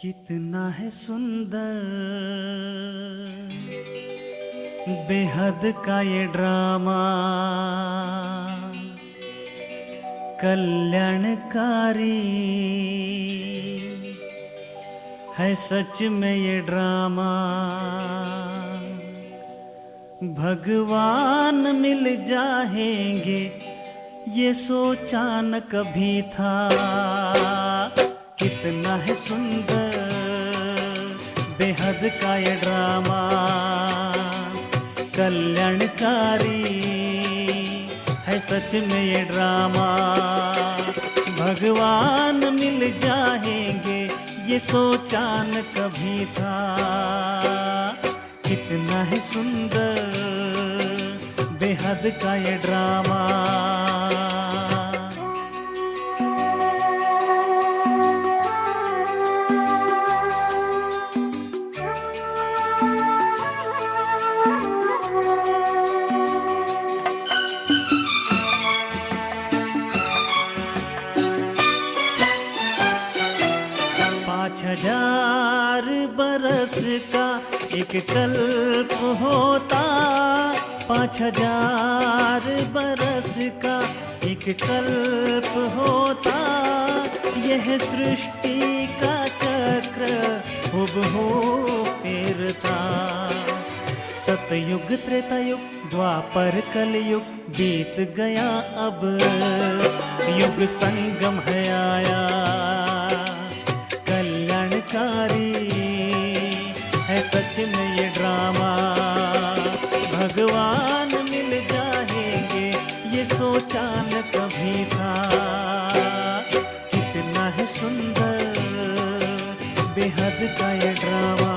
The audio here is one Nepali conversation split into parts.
कितना है सुंदर बेहद का ये ड्रामा, कल्याणकारी है सच में ये ड्रामा। भगवान मिल जाएंगे ये सोचा न कभी था। कितना है सुंदर बेहद का ये ड्रामा, कल्याणकारी है सच में ये ड्रामा। भगवान मिल जाएंगे ये सोचा न कभी था। कितना है सुंदर बेहद का ये ड्रामा। हजार बरस का एक कल्प होता, 5000 बरस का एक कल्प होता। यह सृष्टि का चक्र हुबहू फिरता। सतयुग त्रेतायुग द्वापर कलयुग बीत गया, अब युग संगम है आया। है सच में ये ड्रामा। भगवान मिल जाएंगे ये सोचा न कभी था। कितना है सुंदर बेहद का ये ड्रामा।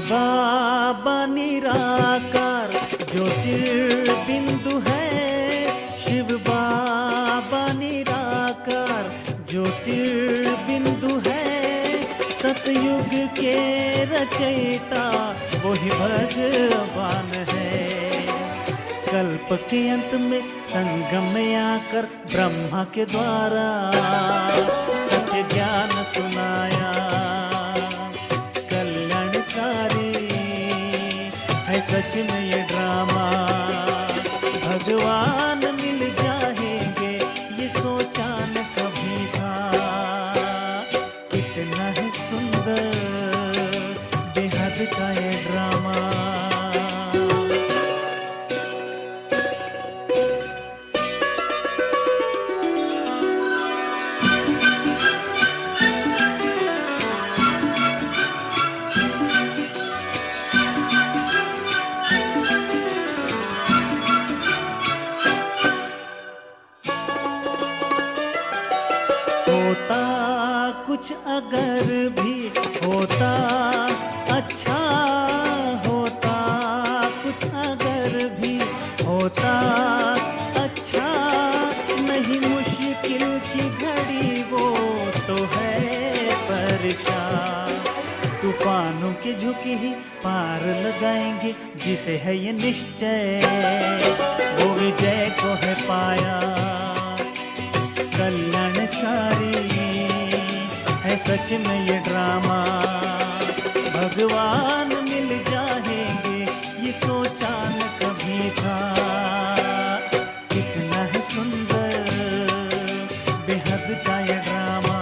बाबा निराकार ज्योतिर्बिंदु है। शिव बाबा निराकार ज्योतिर्बिंदु है। सतयुग के रचयिता वही भगवान है। कल्प के अंत में संगम में आकर ब्रह्मा के द्वारा सत्य ज्ञान सुनाया। है सच में ये ड्रामा। भगवान मिल जाएंगे ये सोचा न कभी था। कितना है सुंदर बेहद का ये ड्रामा। होता कुछ अगर भी होता अच्छा, होता कुछ अगर भी होता अच्छा। नहीं मुश्किल की घड़ी वो तो है परीक्षा। तूफानों के झुके ही पार लगाएंगे जिसे है ये निश्चय, वो विजय को है पाया। कल्याणकारी है सच में ये ड्रामा। भगवान मिल जाएंगे ये सोचा न कभी था। कितना है सुंदर बेहद का ये ड्रामा।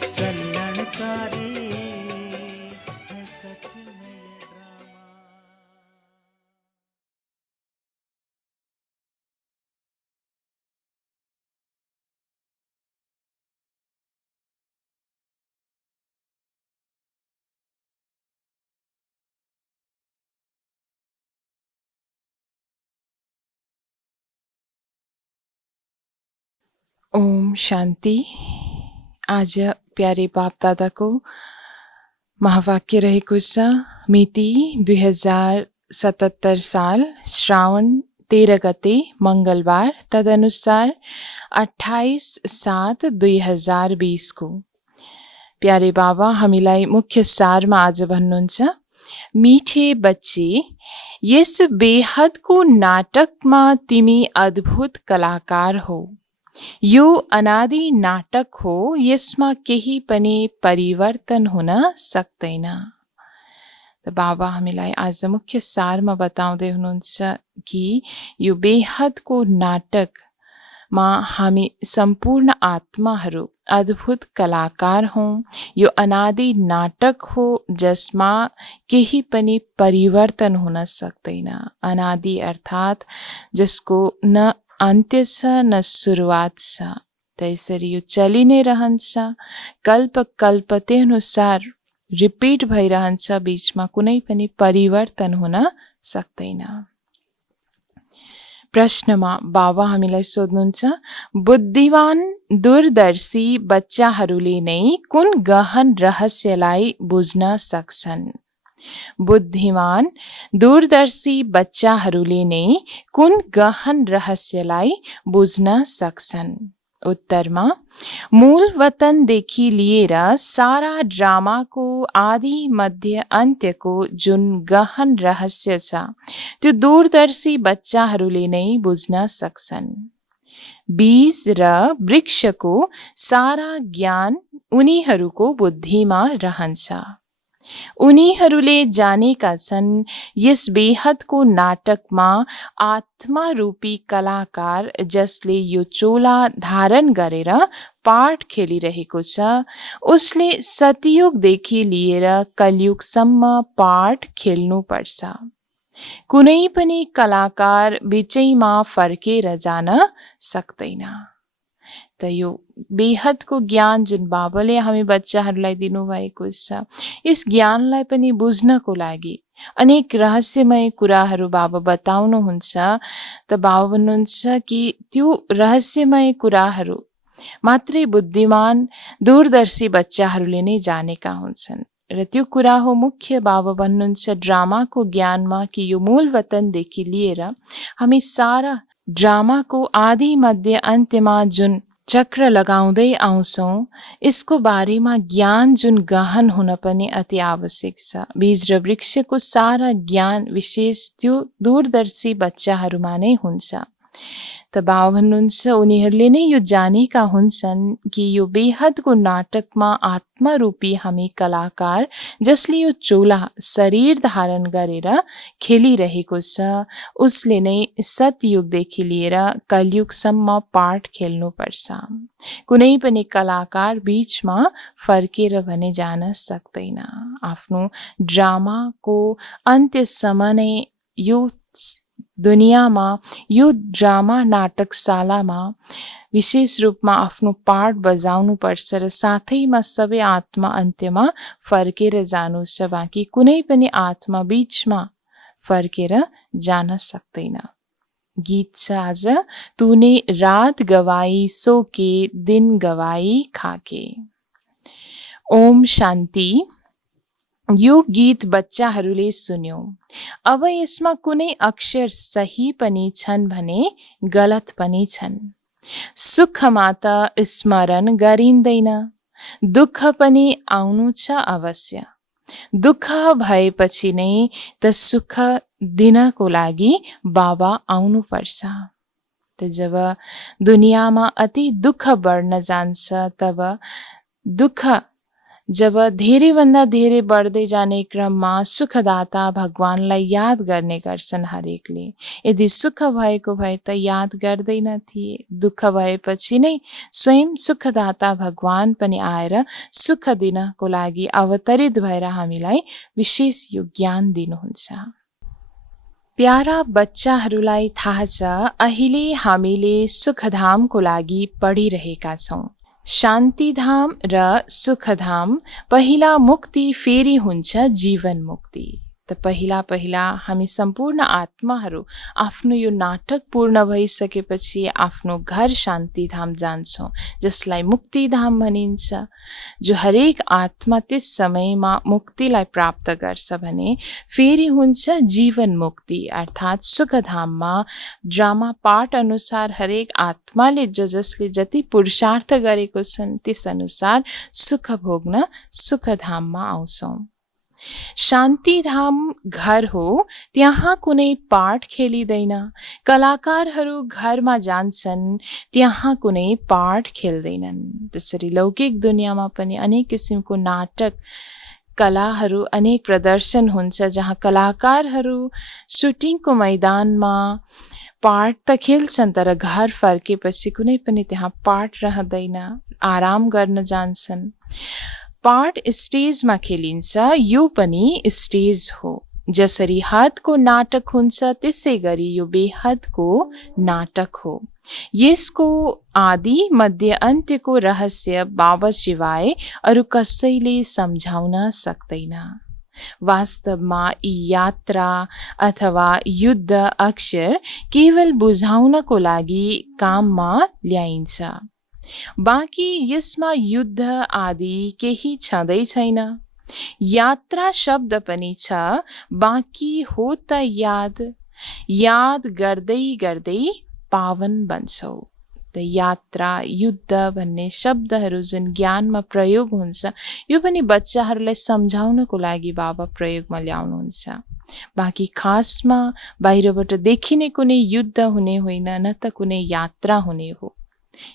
कल्याणकारी है सच में ये ड्रामा। ओम शांति। आज प्यारे बाप दादा को महावाक्य रहे गुस्सा मिति 2077 साल श्रावण 13 गते मङ्गलबार, तदनुसार 28/7/2020 को। प्यारे बाबा हामीलाई मुख्य सारमा आज भन्नुहुन्छ, मिठे बच्चे, यस बेहदको नाटकमा तिमी अद्भुत कलाकार हो। यो अनादि नाटक हो, यसमा केही पनि परिवर्तन हुन सक्दैन। त बाबा हामीलाई आज मुख्य सारमा बताउँदै हुनुहुन्छ कि यो बेहदको नाटकमा हामी सम्पूर्ण आत्माहरू अद्भुत कलाकार हौँ। यो अनादि नाटक हो जसमा केही पनि परिवर्तन हुन सक्दैन। अनादि अर्थात् जसको न अन्त्य छ न सुरुवात छ। त्यसरी यो चलि नै रहन्छ, कल्प कल्प अनुसार रिपिट भइरहन्छ, बीचमा कुनै पनि परिवर्तन हुन सक्दैन। प्रश्नमा बाबा हामीलाई सोध्नुहुन्छ, बुद्धिमान दूरदर्शी बच्चाहरूले नै कुन गहन रहस्यलाई बुझ्न सक्छन्? बुद्धिमान दूरदर्शी बच्चाहरूले नै कुन गहन रहस्यलाई बुझ्न सक्छन्? उत्तरमा, मूल वतनदेखि लिएर सारा ड्रामाको आदि मध्य अन्त्यको जुन गहन रहस्य छ, त्यो दूरदर्शी बच्चाहरूले नै बुझ्न सक्छन्। बीज र वृक्षको सारा ज्ञान उनीहरूको बुद्धिमा रहन्छ। उनीहरूले जानेका छन् यस बेहदको नाटकमा आत्मा रूपी कलाकार जसले यो चोला धारण गरेर पाठ खेलिरहेको छ, उसले सतयुगदेखि लिएर कलियुगसम्म पाठ खेल्नुपर्छ। कुनै पनि कलाकार बिचैमा फर्केर जान सक्दैन। त यो बेहदको ज्ञान जुन बाबाले हामी बच्चाहरूलाई दिनुभएको छ, यस ज्ञानलाई पनि बुझ्नको लागि अनेक रहस्यमय कुराहरू बाबा बताउनुहुन्छ। त बाबा भन्नुहुन्छ कि त्यो रहस्यमय कुराहरू मात्रै बुद्धिमान दूरदर्शी बच्चाहरूले नै जानेका हुन्छन्। र त्यो कुरा हो मुख्य बाबा भन्नुहुन्छ ड्रामाको ज्ञानमा कि यो मूल वतनदेखि लिएर हामी सारा ड्रामाको आदि मध्य अन्त्यमा जुन चक्र लगाउँदै आउँछौँ, यसको बारेमा ज्ञान जुन गहन हुन पनि अति आवश्यक छ। बीज र वृक्षको सारा ज्ञान विशेष त्यो दूरदर्शी बच्चाहरूमा नै हुन्छ। त बाबा भन्नुहुन्छ उनीहरूले नै यो जानेका हुन्छन् कि यो बेहदको नाटकमा आत्मारूपी हामी कलाकार जसले यो चोला शरीर धारण गरेर खेलिरहेको छ, उसले नै सतयुगदेखि लिएर कलियुगसम्म पाठ खेल्नुपर्छ। कुनै पनि कलाकार बीचमा फर्केर भने जान सक्दैन। आफ्नो ड्रामाको अन्त्यसम्म नै यो दुनियाँमा यो ड्रामा नाटकशालामा विशेष रूपमा आफ्नो पाठ बजाउनु पर्छ र साथैमा सबै आत्मा अन्त्यमा फर्केर जानु छ। बाँकी कुनै पनि आत्मा बीचमा फर्केर जान सक्दैन। गीत छ आज, तूने रात गवाई सो के दिन गवाई खाके। ओम शान्ति। यो गीत बच्चाहरूले सुन्यो। अब यसमा कुनै अक्षर सही पनि छन् भने गलत पनि छन्। सुखमा त स्मरण गरिँदैन, दुःख पनि आउनु छ अवश्य। दुःख भएपछि नै त सुख दिनको लागि बाबा आउनुपर्छ। त जब दुनियाँमा अति दुःख बढ्न जान्छ, तब दुःख जब धेरैभन्दा धेरै बढ्दै जाने क्रममा सुखदाता भगवानलाई याद गर्ने गर्छन् हरेकले। यदि सुख भएको भए त याद गर्दैन थिए। दुःख भएपछि नै स्वयं सुखदाता भगवान पनि आएर सुख दिनको लागि अवतरित भएर हामीलाई विशेष यो ज्ञान दिनुहुन्छ। प्यारा बच्चाहरूलाई थाहा छ अहिले हामीले सुखधामको लागि पढिरहेका छौँ। शान्तिधाम र सुखधाम, पहिला मुक्ति फेरि हुन्छ जीवन मुक्ति। त पहिला हामी सम्पूर्ण आत्माहरू आफ्नो यो नाटक पूर्ण भइसकेपछि आफ्नो घर शान्तिधाम जान्छौँ, जसलाई मुक्तिधाम भनिन्छ। जो हरेक आत्मा त्यस समयमा मुक्तिलाई प्राप्त गर्छ भने फेरि हुन्छ जीवन मुक्ति अर्थात् सुखधाममा। ड्रामा पाठ अनुसार हरेक आत्माले जसले जति पुरुषार्थ गरेको छन् त्यस अनुसार सुख भोग्न सुखधाममा आउँछौँ। शान्तिधाम घर हो, त्यहाँ कुनै पाठ खेलिँदैन। कलाकारहरू घरमा जान्छन्, त्यहाँ कुनै पाठ खेल्दैनन्। त्यसरी लौकिक दुनियाँमा पनि अनेक किसिमको नाटक कलाहरू अनेक प्रदर्शन हुन्छ, जहाँ कलाकारहरू सुटिङको मैदानमा पाठ त खेल्छन् तर घर फर्केपछि कुनै पनि त्यहाँ पाठ रहँदैन, आराम गर्न जान्छन्। पाठ स्टेजमा खेलिन्छ, यो पनि स्टेज हो। जसरी हदको नाटक हुन्छ त्यसै गरी यो बेहदको नाटक हो। यसको आदि मध्य अन्त्यको रहस्य बाबा सिवाय अरू कसैले सम्झाउन सक्दैन। वास्तवमा यी यात्रा अथवा युद्ध अक्षर केवल बुझाउनको लागि काममा ल्याइन्छ। बाँकी यसमा युद्ध आदि केही छँदै छैन। यात्रा शब्द पनि छ, बाँकी हो त याद गर्दै गर्दै पावन बन्छौ। त यात्रा युद्ध भन्ने शब्दहरू जुन ज्ञानमा प्रयोग हुन्छ यो पनि बच्चाहरूलाई सम्झाउनको लागि बाबा प्रयोगमा ल्याउनुहुन्छ। बाँकी खासमा बाहिरबाट देखिने कुनै युद्ध हुने होइन, न त कुनै यात्रा हुने हो।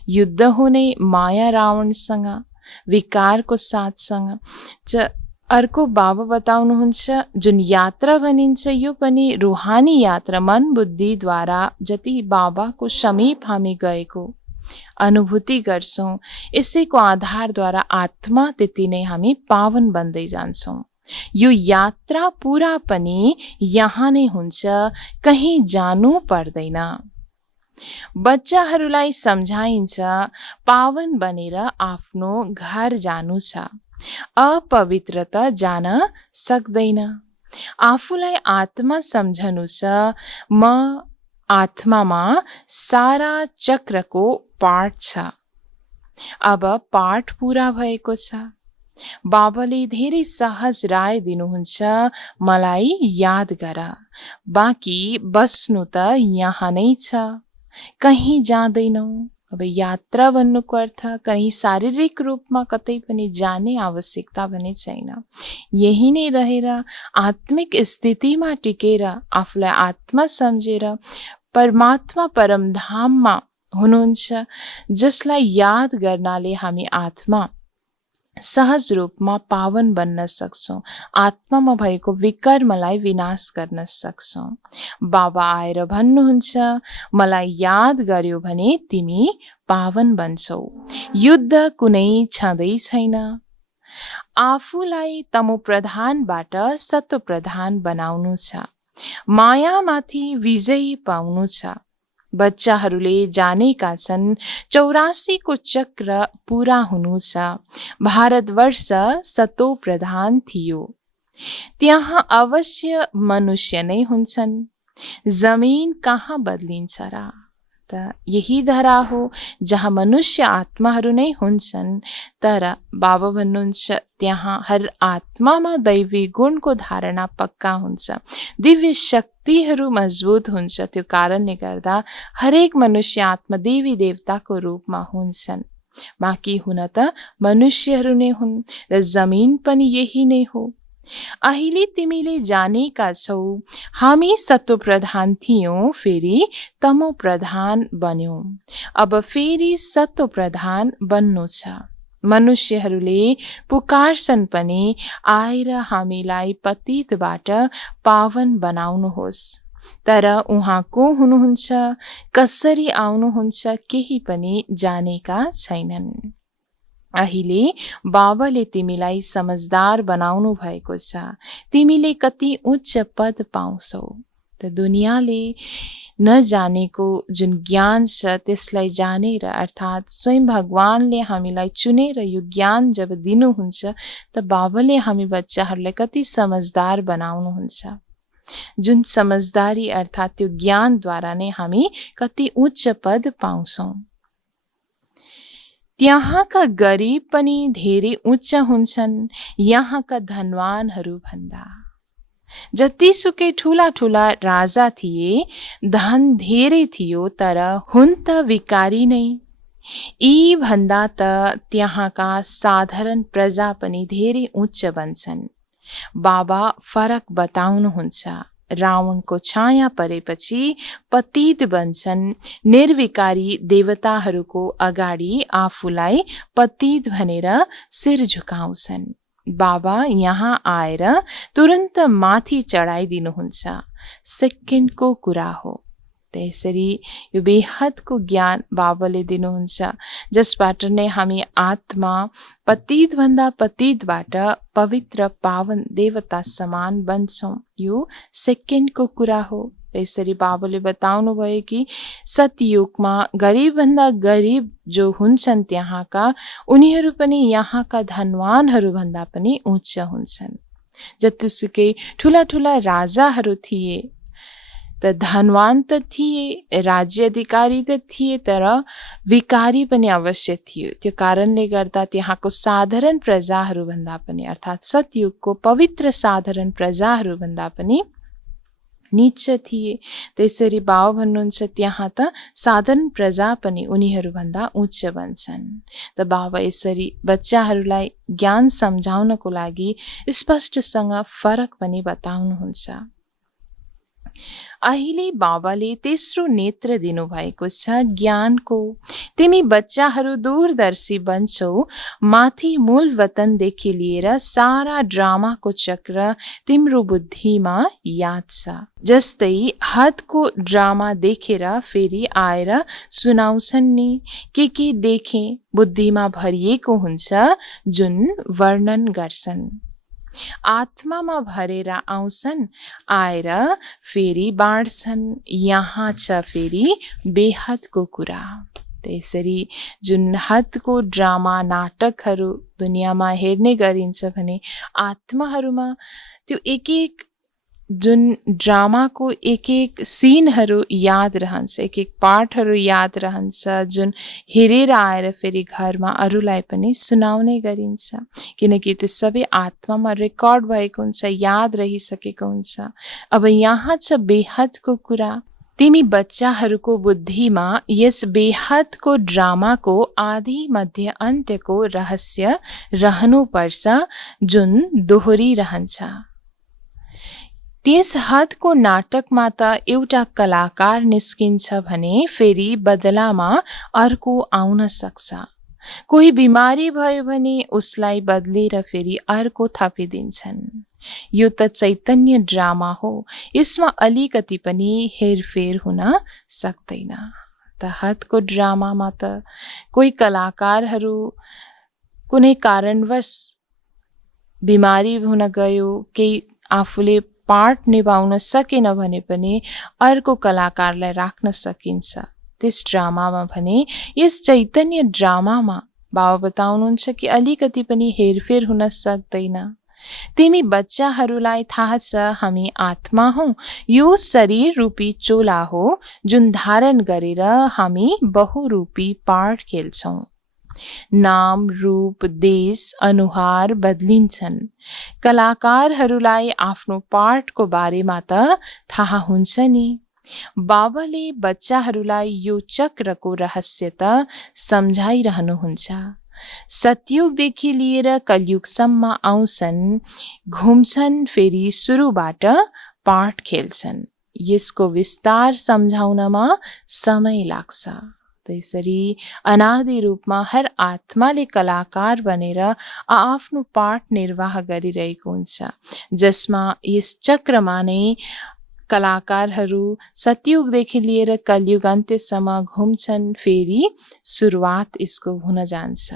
युद्ध हुने माया रावणसँग, विकारको साथसँग। अर्को बाबा बताउनुहुन्छ जुन यात्रा भनिन्छ यो पनि रूहानी यात्रा, मन बुद्धिद्वारा जति बाबाको समीप हामी गएको अनुभूति गर्छौँ, यसैको आधारद्वारा आत्मा त्यति नै हामी पावन बन्दै जान्छौँ। यो यात्रा पुरा पनि यहाँ नै हुन्छ, कहीँ जानु पर्दैन। बच्चाहरूलाई सम्झाइन्छ पावन बनेर आफ्नो घर जानु छ, अपवित्रता जान सक्दैन। आफूलाई आत्मा सम्झनु छ, म आत्मामा सारा चक्रको पाठ छ। अब पाठ पूरा भएको छ। बाबाले धेरै सहज राय दिनुहुन्छ, मलाई याद गर, बाँकी बस्नु त यहाँ नै छ, कहीँ जाँदैनौ। अब यात्रा भन्नुको अर्थ कहीँ शारीरिक रूपमा कतै पनि जाने आवश्यकता भने छैन। यही नै रहेर आत्मिक स्थितिमा टिकेर आफूलाई आत्मा सम्झेर परमात्मा परमधाममा हुनुहुन्छ, जसलाई याद गर्नाले हामी आत्मा सहज रूपमा पावन बन्न सक्छौँ, आत्मामा भएको विकर्मलाई विनाश गर्न सक्छौँ। बाबा आएर भन्नुहुन्छ, मलाई याद गर्यो भने तिमी पावन बन्छौ। युद्ध कुनै छँदै छैन। आफूलाई तमो प्रधानबाट सत्व प्रधान बनाउनु छ, मायामाथि विजय पाउनु छ। बच्चाहरूले जानेका छन् 84 को चक्र पूरा हुनु छ। भारतवर्ष सतो प्रधान थियो, त्यहाँ अवश्य मनुष्य नै हुन्छन्। जमिन कहाँ बदलिन्छ र? त यही धरा हो जहाँ मनुष्य आत्माहरू नै हुन्छन्। तर बाबा भन्नुहुन्छ त्यहाँ हर आत्मामा दैवी गुणको धारणा पक्का हुन्छ, दिव्य शक्तिहरू मजबुत हुन्छ। त्यो कारणले गर्दा हरेक मनुष्य आत्मा देवी देवताको रूपमा हुन्छन्। बाँकी हुन त मनुष्यहरू नै हुन् र जमिन पनि यही नै हो। अहिले तिमीले जानेका छौ हामी सत्व प्रधान थियौं, फेरि तमो प्रधान बन्यौं, अब फेरि सत्व प्रधान बन्नु छ। मनुष्यहरूले पुकार्छन् पनि आएर हामीलाई पतितबाट पावन बनाउनुहोस्। तर उहाँ को हुनुहुन्छ, कसरी आउनुहुन्छ, केही पनि जानेका छैनन्। अहिले बाबाले तिमीलाई समझदार बनाउनु भएको छ। तिमीले कति उच्च पद पाउँछौ। त दुनियाँले नजानेको जुन ज्ञान छ त्यसलाई जानेर, अर्थात् स्वयं भगवानले हामीलाई चुनेर यो ज्ञान जब दिनुहुन्छ त बाबाले हामी बच्चाहरूलाई कति समझदार बनाउनुहुन्छ। जुन समझदारी अर्थात् त्यो ज्ञानद्वारा नै हामी कति उच्च पद पाउँछौँ। त्यहाँका गरिब पनि धेरै उच्च हुन्छन् यहाँका धनवानहरू भन्दा। जतिसुकै ठुला ठुला राजा थिए, धन धेरै थियो, तर हुन् त विकारी नै। यी भन्दा त त्यहाँका साधारण प्रजा पनि धेरै उच्च बन्छन्। बाबा फरक बताउनुहुन्छ। रावणको छाया परेपछि पतित बन्छन्। निर्विकारी देवताहरूको अगाडि आफूलाई पतित भनेर शिर झुकाउँछन्। बाबा यहाँ आएर तुरन्त माथि चढाइदिनुहुन्छ। सेकेन्डको कुरा हो। त्यसरी यो बेहदको ज्ञान बाबाले दिनुहुन्छ, जसबाट नै हामी आत्मा पतित भन्दा पतितबाट पवित्र पावन देवता समान बन्छौँ। यो सेकेन्डको कुरा हो। यसरी बाबाले बताउनु भयो कि सतयुगमा गरिब भन्दा गरिब जो हुन्छन् त्यहाँका, उनीहरू पनि यहाँका धनवानहरू भन्दा पनि उच्च हुन्छन्। जतिसुकै ठुला ठुला राजाहरू थिए त धनवान त थिए, राज्य अधिकारी त थिए, तर विकारी पनि अवश्य थियो। त्यो कारणले गर्दा त्यहाँको साधारण प्रजाहरू भन्दा पनि, अर्थात् सतयुगको पवित्र साधारण प्रजाहरू भन्दा पनि नीच थिए। त्यसरी बाबा भन्नुहुन्छ त्यहाँ त साधारण प्रजा पनि उनीहरूभन्दा उच्च बन्छन्। त बाबा यसरी बच्चाहरूलाई ज्ञान सम्झाउनको लागि स्पष्टसँग फरक पनि बताउनुहुन्छ। अहिले बाबाले तेस्रो नेत्र दिनुभएको छ ज्ञानको। तिमी बच्चाहरू दूरदर्शी बन्छौ। माथि मूल वतनदेखि लिएर सारा ड्रामाको चक्र तिम्रो बुद्धिमा याद छ। जस्तै हदको ड्रामा देखेर फेरि आएर सुनाउँछन् नि, के देखे बुद्धिमा भरिएको हुन्छ जुन वर्णन गर्छन्। आत्मामा भरेर आउँछन्, आएर फेरि बाँड्छन्। यहाँ छ फेरि बेहदको कुरा। त्यसरी जुन हदको ड्रामा नाटकहरू दुनियाँमा हेर्ने गरिन्छ भने आत्माहरूमा त्यो एक एक जुन ड्रामाको एक एक सिनहरू याद रहन्छ, एक एक पार्टहरू याद रहन्छ, जुन हेरेर आएर फेरि घरमा अरूलाई पनि सुनाउने गरिन्छ। किनकि त्यो सबै आत्मामा रेकर्ड भएको हुन्छ, याद रहिसकेको हुन्छ। अब यहाँ छ बेहदको कुरा। तिमी बच्चाहरूको बुद्धिमा यस बेहदको ड्रामाको आदि मध्य अन्त्यको रहस्य रहनुपर्छ जुन दोहोरिरहन्छ। त्यस हदको नाटकमा त एउटा कलाकार निस्किन्छ भने फेरि बदलामा अर्को आउन सक्छ। कोही बिमारी भयो भने उसलाई बदलेर फेरि अर्को थपिदिन्छन्। यो त चैतन्य ड्रामा हो। यसमा अलिकति पनि हेरफेर हुन सक्दैन। त हदको ड्रामामा त कोही कलाकारहरू कुनै कारणवश बिमारी हुन गयो, केही आफूले पार्ट निभाउन सकेन भने पनि अर्को कलाकारलाई राख्न सकिन्छ त्यस ड्रामामा। भने यस चैतन्य ड्रामामा बाबा बताउनुहुन्छ कि अलिकति पनि हेरफेर हुन सक्दैन। तिमी बच्चाहरूलाई थाहा छ हामी आत्मा हौ। यो शरीर रूपी चोला हो जुन धारण गरेर हामी बहुरूपी पार्ट खेल्छौँ। नाम, रूप, देश, अनुहार बदलिन्छन्। कलाकारहरूलाई आफ्नो पार्टको बारेमा त थाहा हुन्छ नि। बाबाले बच्चाहरूलाई यो चक्रको रहस्य त सम्झाइरहनुहुन्छ। सतयुगदेखि लिएर कलयुगसम्म आउँछन्, घुम्छन्, फेरि सुरुबाट पार्ट खेल्छन्। यसको विस्तार सम्झाउनमा समय लाग्छ। त्यसरी अनादि रूपमा हर आत्माले कलाकार बनेर आफ्नो पार्ट निर्वाह गरिरहेको हुन्छ, जसमा यस चक्रमा नै कलाकारहरू सतयुगदेखि लिएर कलयुग अन्त्यसम्म घुम्छन्, फेरि सुरुवात यसको हुन जान्छ।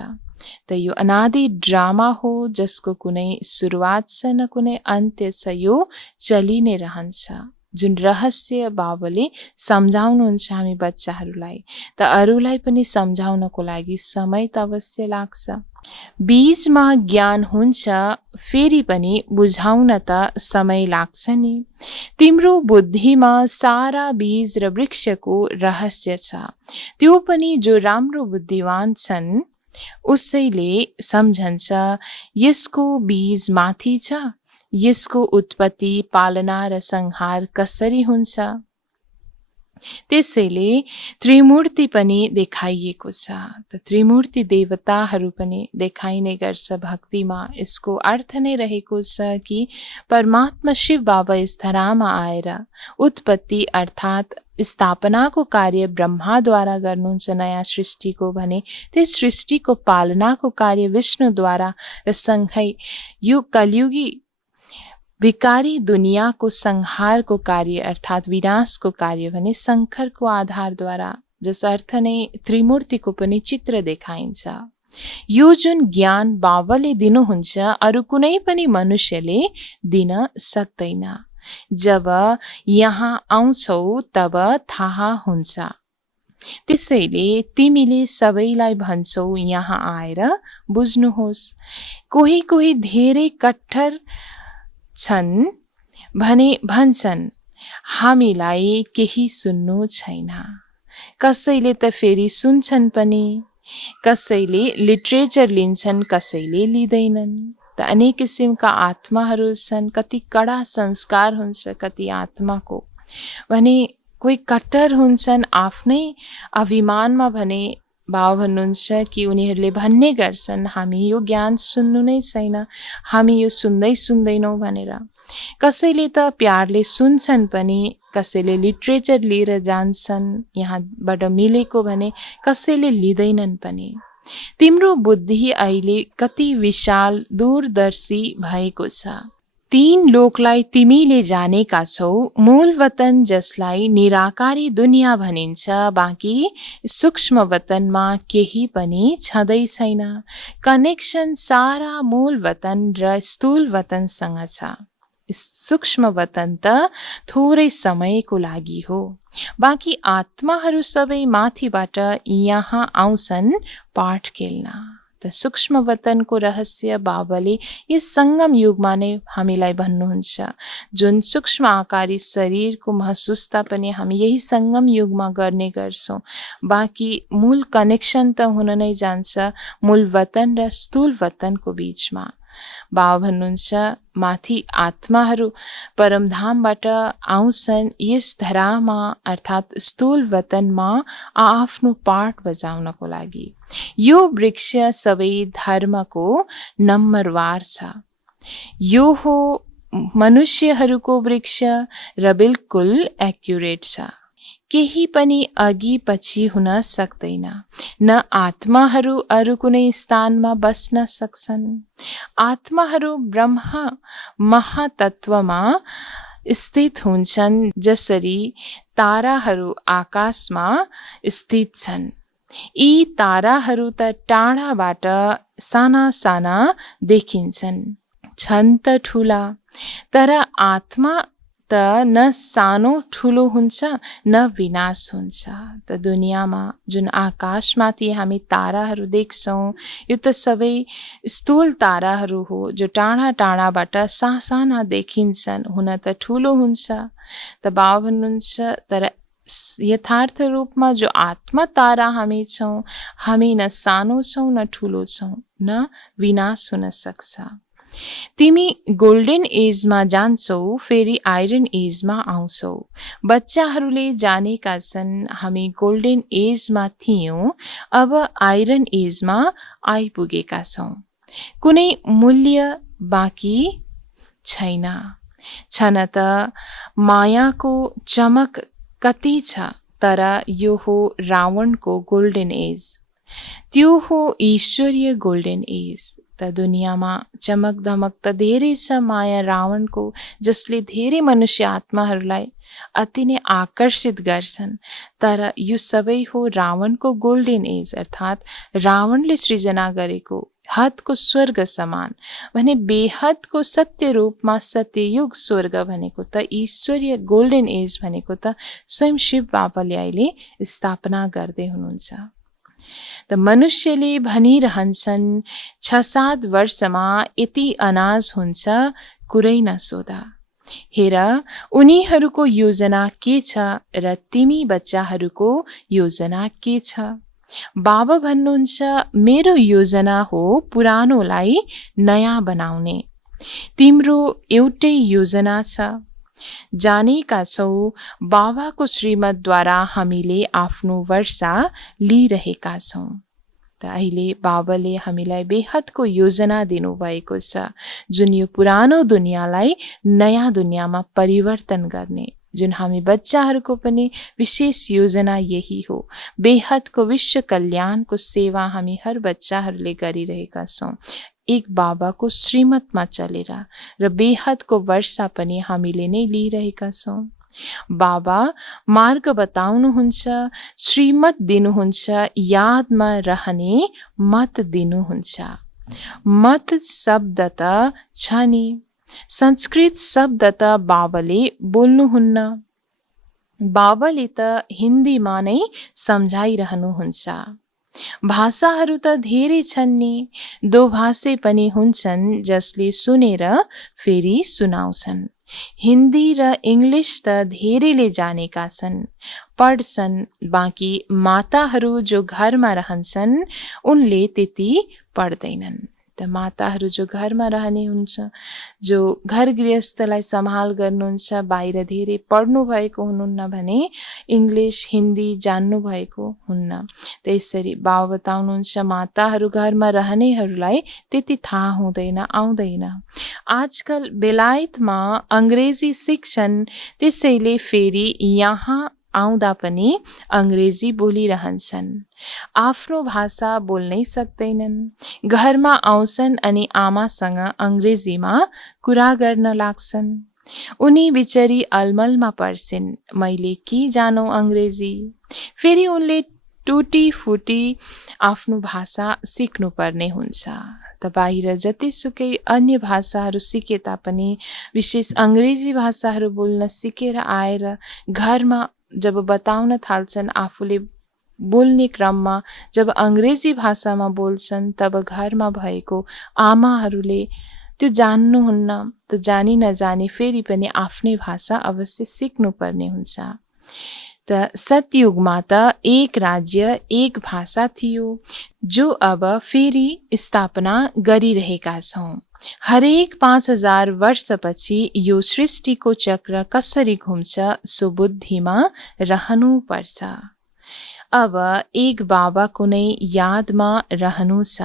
त यो अनादि ड्रामा हो जसको कुनै सुरुवात छ न कुनै अन्त्य छ, यो चलि नै रहन्छ। जुन रहस्य बाबाले सम्झाउनुहुन्छ हामी बच्चाहरूलाई, त अरूलाई पनि सम्झाउनको लागि समय त अवश्य लाग्छ। बीजमा ज्ञान हुन्छ, फेरि पनि बुझाउन त समय लाग्छ नि। तिम्रो बुद्धिमा सारा बीज र वृक्षको रहस्य छ, त्यो पनि जो राम्रो बुद्धिवान छन् उसैले सम्झन्छ। यसको बीज माथि छ, यसको उत्पत्ति, पालना र संहार कसरी हुन्छ। त्यसैले त्रिमूर्ति पनि देखाइएको छ। त त्रिमूर्ति देवताहरू पनि देखाइने गर्छ भक्तिमा। यसको अर्थ नै रहेको छ कि परमात्मा शिव बाबा यस धरामा आएर उत्पत्ति अर्थात् स्थापनाको कार्य ब्रह्माद्वारा गर्नुहुन्छ नयाँ सृष्टिको भने त्यस सृष्टिको पालनाको कार्य विष्णुद्वारा र सँगै यो कलियुगी विकारी दुनियाँको संहारको कार्य अर्थात् विनाशको कार्य भने शङ्करको आधारद्वारा, जस अर्थ नै त्रिमूर्तिको पनि चित्र देखाइन्छ। यो जुन ज्ञान बाबाले दिनुहुन्छ अरू कुनै पनि मनुष्यले दिन सक्दैन। जब यहाँ आउँछौ तब थाहा हुन्छ। त्यसैले तिमीले सबैलाई भन्छौ यहाँ आएर बुझ्नुहोस्। कोही कोही धेरै कट्टर छन् भने भन्छन् हामीलाई केही सुन्नु छैन। कसैले त फेरि सुन्छन् पनि, कसैले लिट्रेचर लिन्छन्, कसैले लिँदैनन्। त अनेक किसिमका आत्माहरू छन्। कति कडा संस्कार हुन्छ कति आत्माको भने कोही कट्टर हुन्छन् आफ्नै अभिमानमा। भने बाबा भन्नुहुन्छ कि उनीहरूले भन्ने गर्छन् हामी यो ज्ञान सुन्नु नै छैन, हामी यो सुन्दैनौँ भनेर। कसैले त प्यारले सुन्छन् पनि, कसैले लिट्रेचर लिएर जान्छन् यहाँबाट मिलेको भने, कसैले लिँदैनन् पनि। तिम्रो बुद्धि अहिले कति विशाल दूरदर्शी भएको छ। 3 लोकलाई तिमीले जानेका छौ। मूल वतन जसलाई निराकारी दुनियाँ भनिन्छ, बाँकी सूक्ष्म वतनमा केही पनि छँदै छैन। कनेक्सन सारा मूल वतन र स्थूल वतनसँग छ। सूक्ष्म वतन त थोरै समयको लागि हो, बाँकी आत्माहरू सबै माथिबाट यहाँ आउँछन् पाठ खेल्न। त सूक्ष्म वतनको रहस्य बाबाले यस सङ्गम युगमा नै हामीलाई भन्नुहुन्छ। जुन सूक्ष्म आकारी शरीरको महसुसता पनि हामी यही सङ्गम युगमा गर्ने गर्छौँ। बाँकी मूल कनेक्सन त हुन नै जान्छ मूल वतन र स्थूल वतनको बीचमा। बाबा भन्नुहुन्छ माथि आत्माहरू परमधामबाट आउँछन् यस धरामा अर्थात् स्थूल वतनमा आफ्नो पाठ बजाउनको लागि। यो वृक्ष सबै धर्मको नम्बरवार छ। यो हो मनुष्यहरूको वृक्ष र बिल्कुल एक्युरेट छ। केही पनि अघि पछि हुन सक्दैन। न आत्माहरू अरू कुनै स्थानमा बस्न सक्छन्। आत्माहरू ब्रह्म महातत्वमा स्थित हुन्छन्, जसरी ताराहरू आकाशमा स्थित छन्। यी ताराहरू त टाढाबाट साना साना देखिन्छन्, छन् त ठुला, तर आत्मा त न सानो ठुलो हुन्छ न विनाश हुन्छ। त दुनियाँमा जुन आकाशमाथि हामी ताराहरू देख्छौँ यो त सबै स्थूल ताराहरू हो, जो टाढा टाढाबाट साना देखिन्छन्, हुन त ठुलो हुन्छ। त बाबा भन्नुहुन्छ तर यथार्थ रूपमा जो आत्मा तारा हामी छौँ, हामी न सानो छौँ न ठुलो छौँ, न विनाश हुन सक्छ। तिमी गोल्डन एजमा जान्छौ, फेरि आइरन एजमा आउँछौ। बच्चाहरूले जानेका छन् हामी गोल्डन एजमा थियौँ, अब आइरन एजमा आइपुगेका छौँ। कुनै मूल्य बाँकी छैन। छन त मायाको चमक कति छ, तर यो हो रावणको गोल्डन एज, त्यो हो ईश्वरीय गोल्डन एज। त दुनियाँमा चमक धमक त धेरै छ माया रावणको, जसले धेरै मनुष्य आत्माहरूलाई अति नै आकर्षित गर्छन्। तर यो सबै हो रावणको गोल्डन एज, अर्थात् रावणले सृजना गरेको हदको स्वर्ग समान भने बेहदको सत्य रूपमा सत्ययुग स्वर्ग भनेको त ईश्वरीय गोल्डन एज भनेको त स्वयं शिव बाबाले अहिले स्थापना गर्दै हुनुहुन्छ। त मनुष्यले भनिरहन्छन् 6-7 वर्षमा यति अनाज हुन्छ, कुरै नसोधा। हेर उनीहरूको योजना के छ र तिमी बच्चाहरूको योजना के छ? बाबा भन्नुहुन्छ मेरो योजना हो पुरानोलाई नयाँ बनाउने। तिम्रो एउटै योजना छ। जानेका छौ बाबाको श्रीमतद्वारा हामीले आफ्नो वर्षा लिइरहेका छौँ। त अहिले बाबाले हामीलाई बेहदको योजना दिनुभएको छ, जुन यो पुरानो दुनियाँलाई नयाँ दुनियाँमा परिवर्तन गर्ने। जुन हामी बच्चाहरूको पनि विशेष योजना यही हो। बेहदको विश्व कल्याणको सेवा हामी हर बच्चाहरूले गरिरहेका छौँ, एक बाबाको श्रीमतमा चलेर, र बेहदको वर्षा पनि हामीले नै लिइरहेका छौँ। बाबा मार्ग बताउनुहुन्छ, श्रीमत दिनुहुन्छ, यादमा रहने मत दिनुहुन्छ। मत शब्द त छ नि, संस्कृत शब्द त बाबाले बोल्नुहुन्न। बाबाले त हिन्दीमा नै सम्झाइरहनुहुन्छ। भाषाहरू त धेरै छन् नि, दोभाषे पनि हुन्छन् जसले सुनेर फेरि सुनाउँछन्। हिन्दी र इङ्ग्लिस त धेरैले जानेका छन्, पढ्छन्। बाँकी माताहरू जो घरमा रहन्छन् उनले त्यति पढ्दैनन्। त माताहरू जो घरमा रहने हुन्छ, जो घर गृहस्थलाई सम्हाल गर्नुहुन्छ, बाहिर धेरै पढ्नु भएको हुनुहुन्न भने इङ्ग्लिस हिन्दी जान्नु भएको हुन्न। त्यसरी बाबा बताउनुहुन्छ माताहरू घरमा रहनेहरूलाई त्यति थाहा हुँदैन, आउँदैन। आजकल बेलायतमा अङ्ग्रेजी सिक्छन्, त्यसैले फेरि यहाँ आउँदा पनि अङ्ग्रेजी बोलिरहन्छन्। आफ्नो भाषा बोल्नै सक्दैनन्। घरमा आउँछन् अनि आमासँग अङ्ग्रेजीमा कुरा गर्न लाग्छन्। उनी बिचरी अलमलमा पर्छिन्, मैले के जानौ अङ्ग्रेजी। फेरि उनले टुटी फुटी आफ्नो भाषा सिक्नुपर्ने हुन्छ। त बाहिर जतिसुकै अन्य भाषाहरू सिके तापनि विशेष अङ्ग्रेजी भाषाहरू बोल्न सिकेर आएर घरमा जब बताउन थाल्छन्, आफूले बोल्ने क्रममा जब अङ्ग्रेजी भाषामा बोल्छन्, तब घरमा भएको आमाहरूले त्यो जान्नुहुन्न। त जानी नजानी फेरि पनि आफ्नै भाषा अवश्य सिक्नुपर्ने हुन्छ। त सतयुगमा त एक राज्य एक भाषा थियो, जो अब फेरि स्थापना गरिरहेका छौँ। हरेक 5000 वर्षपछि यो सृष्टिको चक्र कसरी घुम्छ सो बुद्धिमा रहनुपर्छ। अब एक बाबाको नै यादमा रहनु छ।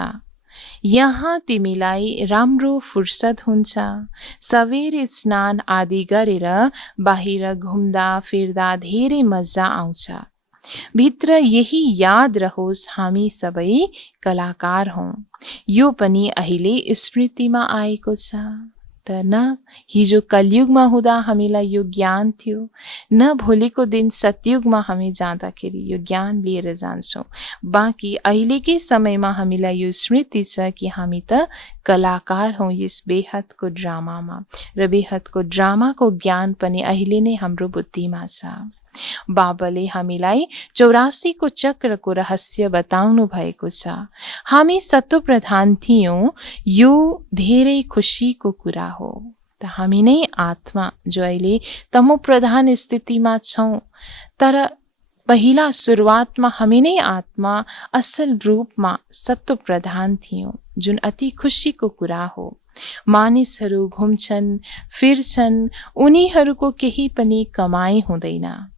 यहाँ तिमीलाई राम्रो फुर्सद हुन्छ। सवेरे स्नान आदि गरेर बाहिर घुम्दा फिर्दा धेरै मजा आउँछ। भित्र यही याद रहोस् हामी सबै कलाकार हौँ। यो पनि अहिले स्मृतिमा आएको छ। त न हिजो कलयुगमा हुँदा हामीलाई यो ज्ञान थियो, न भोलिको दिन सतयुगमा हामी जाँदाखेरि यो ज्ञान लिएर जान्छौँ। बाँकी अहिलेकै समयमा हामीलाई यो स्मृति छ कि हामी त कलाकार हौँ यस बेहदको ड्रामामा, र बेहदको ड्रामाको ज्ञान पनि अहिले नै हाम्रो बुद्धिमा छ। बाबाले हामीलाई 84 को चक्रको रहस्य बताउनु भएको छ। हामी सत्व प्रधान थियौँ, यो धेरै खुसीको कुरा हो। त हामी नै आत्मा जो अहिले तमो प्रधान स्थितिमा छौँ, तर पहिला सुरुवातमा हामी नै आत्मा असल रूपमा सत्व प्रधान थियौँ, जुन अति खुसीको कुरा हो। मानिसहरू घुम्छन् फिर्छन्, उनीहरूको केही पनि कमाई हुँदैन।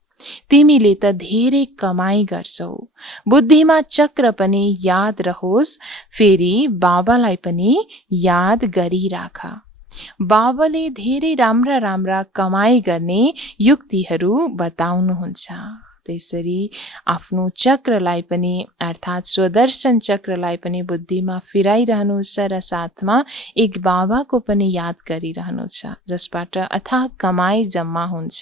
तिमीले त धेरै कमाई गर्छौ। बुद्धिमा चक्र पनि याद रहोस्, फेरि बाबालाई पनि याद गरिराख। बाबाले धेरै राम्रा राम्रा कमाई गर्ने युक्तिहरू बताउनुहुन्छ। त्यसरी आफ्नो चक्रलाई पनि अर्थात् स्वदर्शन चक्रलाई पनि बुद्धिमा फिराइरहनुहुन्छ र साथमा एक बाबाको पनि याद गरिरहनुहुन्छ जसबाट अथाह कमाई जम्मा हुन्छ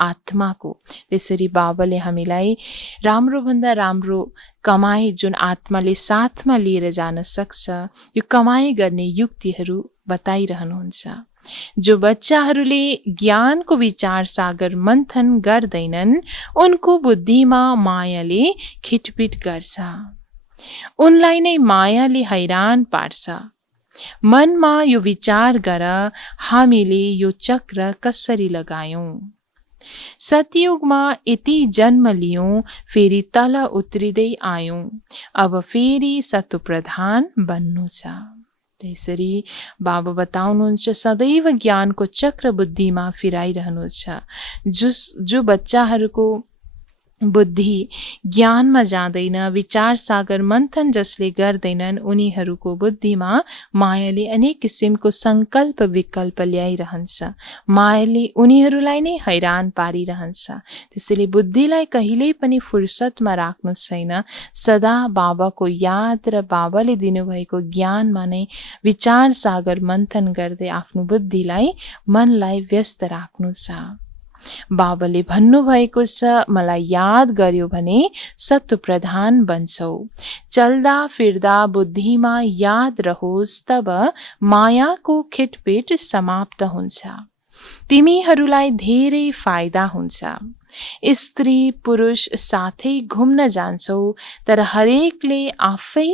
आत्माको। त्यसरी बाबाले हामीलाई राम्रोभन्दा राम्रो कमाई जुन आत्माले साथमा लिएर जान सक्छ यो कमाई गर्ने युक्तिहरू बताइरहनुहुन्छ। जो बच्चाहरूले ज्ञानको विचार सागर मन्थन गर्दैनन् उनको बुद्धिमा मायाले खिटपिट गर्छ, उनलाई नै मायाले हैरान पार्छ। मनमा यो विचार गर हामीले यो चक्र कसरी लगायौं। सतयुगमा यति जन्म लियौं, फेरि तल उत्रिँदै आयौं, अब फेरि सतुप्रधान बन्नु छ। त्यसरी बाबा बताउनुहुन्छ सदैव ज्ञानको चक्र बुद्धिमा फिराइरहनुहुन्छ। जो बच्चाहरूको बुद्धि ज्ञानमा जाँदैन, विचार सागर मन्थन जसले गर्दैनन् उनीहरूको बुद्धिमा मायाले अनेक किसिमको संकल्प विकल्प ल्याइरहन्छ, मायाले उनीहरूलाई नै हैरान पारिरहन्छ। त्यसैले बुद्धिलाई कहिल्यै पनि फुर्सदमा राख्नु छैन, सदा बाबाको याद र बाबाले दिनुभएको ज्ञानमा नै विचार सागर मन्थन गर्दै आफ्नो बुद्धिलाई मनलाई व्यस्त राख्नु छ। बाबाले भन्नुभएको छ मलाई याद गर्यो भने सत्प्रधान बन्छौ, चल्दा फिर्दा बुद्धिमा याद रहोस् तब मायाको खिटपिट समाप्त हुन्छ, तिमीहरूलाई धेरै फाइदा हुन्छ। स्त्री पुरुष साथै घुम्न जान्छौ तर हरेकले आफै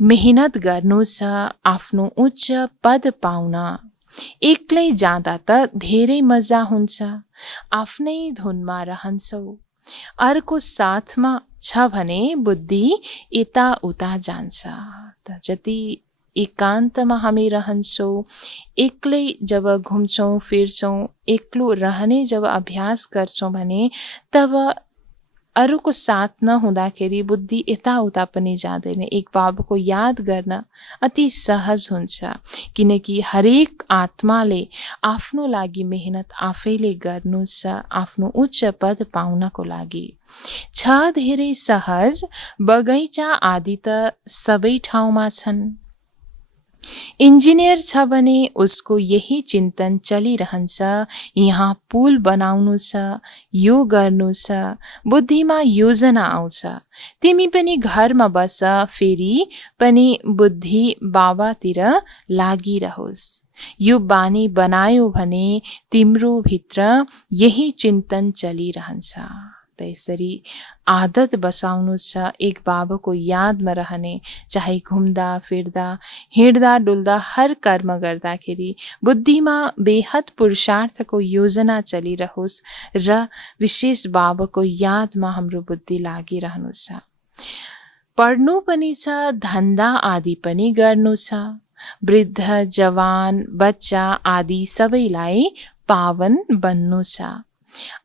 मेहनत गर्नु छ आफ्नो उच्च पद पाउन। एक्लै जाँदा त धेरै मजा हुन्छ, आफ्नै धुनमा रहन्छौ, अर्को साथमा छ भने बुद्धि यता उता जान्छ। त जति एकान्तमा हामी रहन्छौँ, एक्लै जब घुम्छौँ फिर्छौँ, एक्लो रहने जब अभ्यास गर्छौँ भने तब अरूको साथ नहुँदाखेरि बुद्धि यताउता पनि जाँदैन। एक बाबाको याद गर्न अति सहज हुन्छ किनकि हरेक आत्माले आफ्नो लागि मेहनत आफैले गर्नु छ आफ्नो उच्च पद पाउनको लागि। छ धेरै सहज बगैँचा आदि त सबै ठाउँमा छन्। इन्जिनियर छ भने उसको यही चिन्तन चलिरहन्छ, यहाँ पुल बनाउनु छ, यो गर्नु छ, बुद्धिमा योजना आउँछ। तिमी पनि घरमा बस, फेरि पनि बुद्धि बाबातिर लागिरहोस्। यो बानी बनायो भने तिम्रो भित्र यही चिन्तन चलिरहन्छ। त्यसरी आदत बसाउनु छ एक बाबाको यादमा रहने, चाहे घुम्दा फिर्दा हिँड्दा डुल्दा हर कर्म गर्दाखेरि बुद्धिमा बेहद पुरुषार्थको योजना चलिरहोस् र विशेष बाबाको यादमा हाम्रो बुद्धि लागिरहनु छ। पढ्नु पनि छ, धन्दा आदि पनि गर्नु छ। वृद्ध जवान बच्चा आदि सबैलाई पावन बन्नु छ।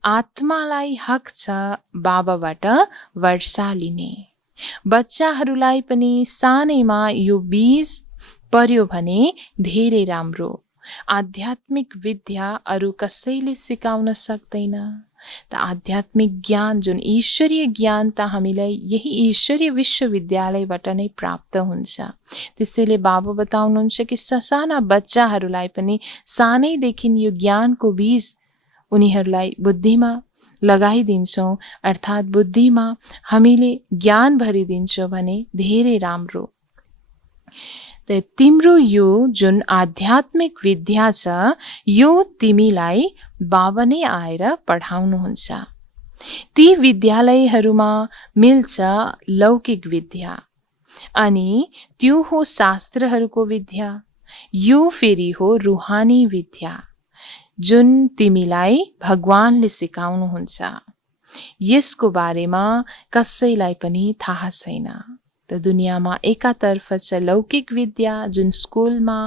आत्मालाई हक छ बाबाबाट वर्षा लिने। बच्चाहरूलाई पनि सानैमा यो बीज पर्यो भने धेरै राम्रो। आध्यात्मिक विद्या अरू कसैले सिकाउन सक्दैन। त आध्यात्मिक ज्ञान जुन ईश्वरीय ज्ञान त हामीलाई यही ईश्वरीय विश्वविद्यालयबाट नै प्राप्त हुन्छ। त्यसैले बाबा बताउनुहुन्छ कि ससाना बच्चाहरूलाई पनि सानैदेखि यो ज्ञानको बीज उनीहरूलाई बुद्धिमा लगाइदिन्छौँ, अर्थात् बुद्धिमा हामीले ज्ञान भरिदिन्छौँ भने धेरै राम्रो। त तिम्रो यो जुन आध्यात्मिक विद्या छ यो तिमीलाई बाबा नै आएर पढाउनुहुन्छ। ती विद्यालयहरूमा मिल्छ लौकिक विद्या अनि त्यो हो शास्त्रहरूको विद्या, यो फेरि हो रुहानी विद्या जुन तिमीलाई भगवानले सिकाउनुहुन्छ। यसको बारेमा कसैलाई पनि थाहा छैन। त दुनियाँमा एकातर्फ छ लौकिक विद्या जुन स्कुलमा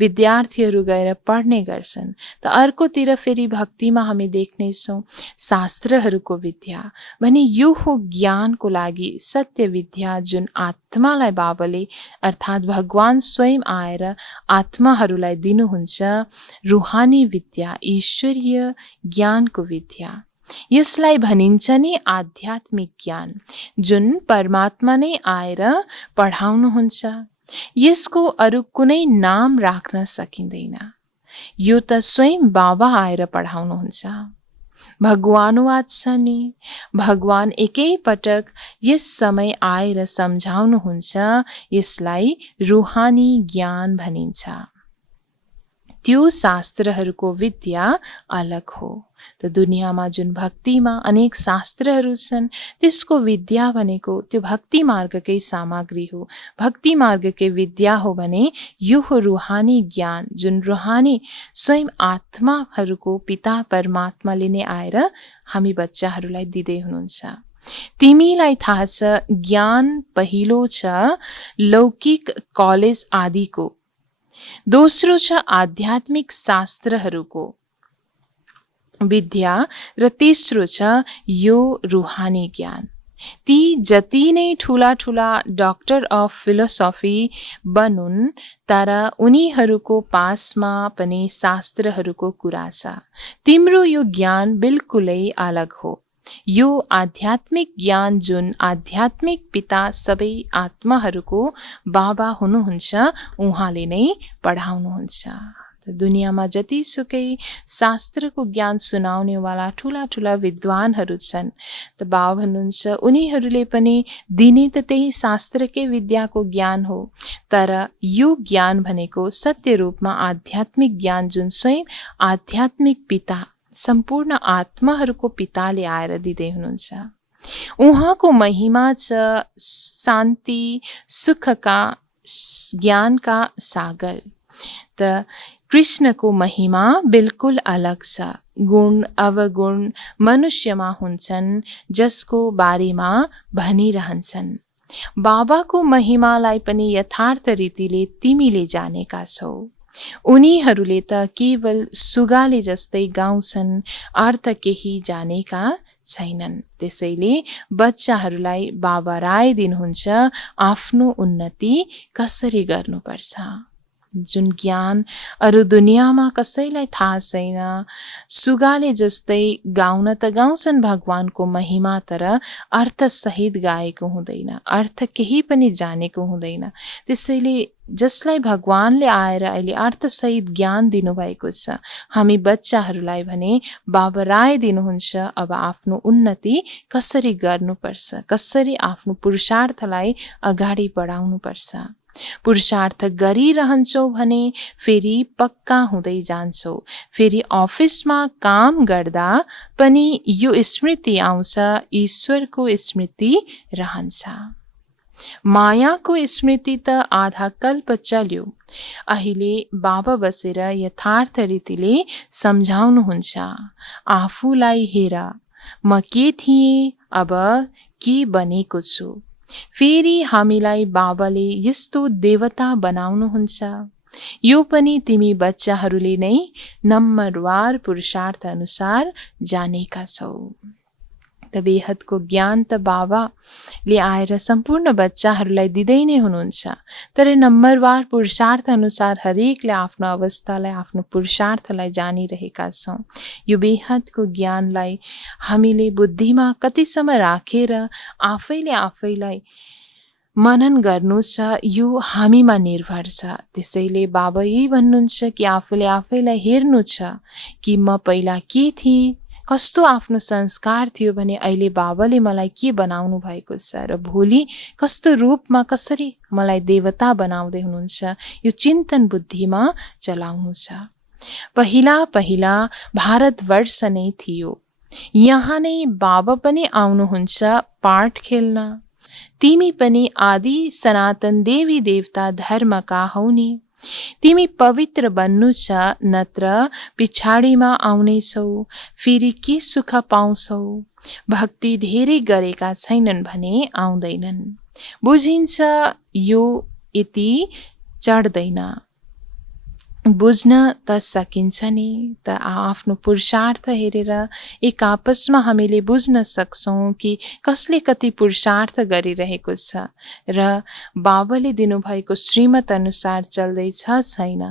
विद्यार्थीहरू गएर पढ्ने गर्छन्, त अर्कोतिर फेरि भक्तिमा हामी देख्नेछौँ शास्त्रहरूको विद्या भने यो हो ज्ञानको लागि सत्य विद्या जुन आत्मालाई बाबाले अर्थात् भगवान स्वयं आएर आत्माहरूलाई दिनुहुन्छ। रुहानी विद्या ईश्वरीय ज्ञानको विद्या यसलाई भनिन्छ नि आध्यात्मिक ज्ञान, जुन परमात्मा नै आएर पढाउनुहुन्छ। यसको अरू कुनै नाम राख्न सकिँदैन। यो त स्वयं बाबा आएर पढाउनुहुन्छ। भगवानुवाद छ नि, भगवान एकै पटक यस समय आएर सम्झाउनुहुन्छ। यसलाई रुहानी ज्ञान भनिन्छ। त्यो शास्त्रहरूको विद्या अलग हो। त दुनियाँमा जुन भक्तिमा अनेक शास्त्रहरू छन्, त्यसको विद्या भनेको त्यो भक्ति मार्गकै सामग्री हो, भक्ति मार्गकै विद्या हो भने यो हो रुहानी ज्ञान, जुन रुहानी स्वयं आत्माहरूको पिता परमात्माले नै आएर हामी बच्चाहरूलाई दिँदै हुनुहुन्छ। तिमीलाई थाहा छ, ज्ञान पहिलो छ लौकिक कलेज आदिको, दोस्रो छ आध्यात्मिक शास्त्रहरूको विद्या र तेस्रो छ यो रुहानी ज्ञान। ती जति नै ठुला ठुला डक्टर अफ फिलोसफी बनुन्, तर उनीहरूको पासमा पनि शास्त्रहरूको कुरा छ। तिम्रो यो ज्ञान बिल्कुलै अलग हो। यो आध्यात्मिक ज्ञान जुन आध्यात्मिक पिता सबै आत्माहरूको बाबा हुनुहुन्छ, उहाँले नै पढाउनुहुन्छ। दुनियाँमा जतिसुकै शास्त्रको ज्ञान सुनाउनेवाला ठुला ठुला विद्वानहरू छन्, त बाबा भन्नुहुन्छ उनीहरूले पनि दिने त त्यही शास्त्रकै विद्याको ज्ञान हो, तर यो ज्ञान भनेको सत्य रूपमा आध्यात्मिक ज्ञान जुन स्वयं आध्यात्मिक पिता, सम्पूर्ण आत्माहरूको पिताले आएर दिँदै हुनुहुन्छ। उहाँको महिमा छ शान्ति सुखका ज्ञानका सागर। त कृष्णको महिमा बिल्कुल अलग छ। गुण अवगुण मनुष्यमा हुन्छन्, जसको बारेमा भनिरहन्छन्। बाबाको महिमालाई पनि यथार्थ रीतिले तिमीले जानेका छौ। उनीहरूले त केवल सुगाले जस्तै गाउँछन्, अर्थ केही जानेका छैनन्। त्यसैले बच्चाहरूलाई बाबा राय दिनुहुन्छ आफ्नो उन्नति कसरी गर्नुपर्छ। जुन ज्ञान अरू दुनियाँमा कसैलाई थाहा छैन। सुगाले जस्तै गाउन त गाउँछन् भगवानको महिमा, तर अर्थसहित गाएको हुँदैन, अर्थ केही पनि जानेको हुँदैन। त्यसैले जसलाई भगवानले आएर अहिले अर्थसहित ज्ञान दिनुभएको छ, हामी बच्चाहरूलाई भने बाबा राय दिनुहुन्छ अब आफ्नो उन्नति कसरी गर्नुपर्छ, कसरी आफ्नो पुरुषार्थलाई अगाडि बढाउनुपर्छ। पुरुषार्थ गरिरहन्छौ भने फेरि पक्का हुँदै जान्छौ। फेरि अफिसमा काम गर्दा पनि यो स्मृति आउँछ, ईश्वरको स्मृति रहन्छ। मायाको स्मृति त आधा कल्प चल्यो। अहिले बाबा बसेर यथार्थ रीतिले सम्झाउनुहुन्छ, आफूलाई हेर, म के थिएँ, अब के बनेको छु। फेरि हामीलाई बाबाले यस्तो देवता बनाउनुहुन्छ। यो पनि तिमी बच्चाहरूले नै नम्बरवार पुरुषार्थ अनुसार जानेका छौ। त बेहदको ज्ञान त बाबाले आएर सम्पूर्ण बच्चाहरूलाई दिँदै नै हुनुहुन्छ, तर नम्बरवार पुरुषार्थ अनुसार हरेकले आफ्नो अवस्थालाई, आफ्नो पुरुषार्थलाई जानिरहेका छौँ। यो बेहदको ज्ञानलाई हामीले बुद्धिमा कतिसम्म राखेर आफैले आफैलाई मनन गर्नु छ, यो हामीमा निर्भर छ। त्यसैले बाबा यही भन्नुहुन्छ कि आफूले आफैलाई हेर्नु छ कि म पहिला के थिएँ, कस्तो आफ्नो संस्कार थियो भने अहिले बाबाले मलाई के बनाउनु भएको छ, र भोलि कस्तो रूपमा कसरी मलाई देवता बनाउँदै हुनुहुन्छ, यो चिन्तन बुद्धिमा चलाउनु छ। पहिला पहिला भारतवर्ष नै थियो, यहाँ नै बाबा पनि आउनुहुन्छ पाठ खेल्न। तिमी पनि आदि सनातन देवी देवता धर्मका हौ नि। तिमी पवित्र बन्नु छ, नत्र पिछाडीमा आउनेछौ, फेरि के सुख पाउँछौ। भक्ति धेरै गरेका छैनन् भने आउँदैनन्। बुझिन्छ यो यति चढ्दैन। बुझ्न त सकिन्छ नि, त आफ्नो पुरुषार्थ हेरेर एक आपसमा हामीले बुझ्न सक्छौँ कि कसले कति पुरुषार्थ गरिरहेको छ र बाबाले दिनुभएको श्रीमत अनुसार चल्दैछ छैन।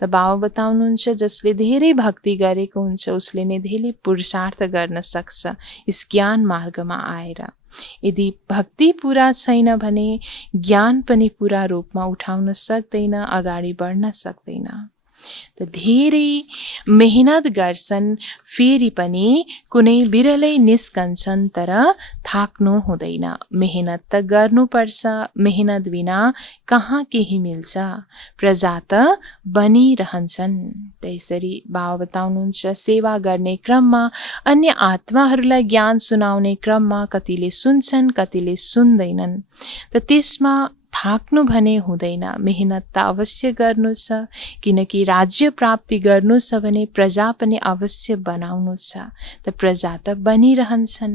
त बाबा बताउनुहुन्छ जसले धेरै भक्ति गरेको हुन्छ उसले नै धेरै पुरुषार्थ गर्न सक्छ यस ज्ञान मार्गमा आएर। यदि भक्ति पुरा छैन भने ज्ञान पनि पुरा रूपमा उठाउन सक्दैन, अगाडि बढ्न सक्दैन। त धेरै मेहनत गर्छन् फेरि पनि कुनै बिरलै निस्कन्छन् तर थाक्नु हुँदैन। मेहनत त गर्नुपर्छ, मेहनत बिना कहाँ केही मिल्छ, प्रजा त बनिरहन्छन्। त्यसरी बाबा बताउनुहुन्छ सेवा गर्ने क्रममा अन्य आत्माहरूलाई ज्ञान सुनाउने क्रममा कतिले सुन्छन् कतिले सुन्दैनन्, त त्यसमा थाक्नु भने हुँदैन। मेहनत त अवश्य गर्नु छ, किनकि राज्य प्राप्ति गर्नु छ भने प्रजा पनि अवश्य बनाउनु छ, त प्रजा त बनिरहन्छन्।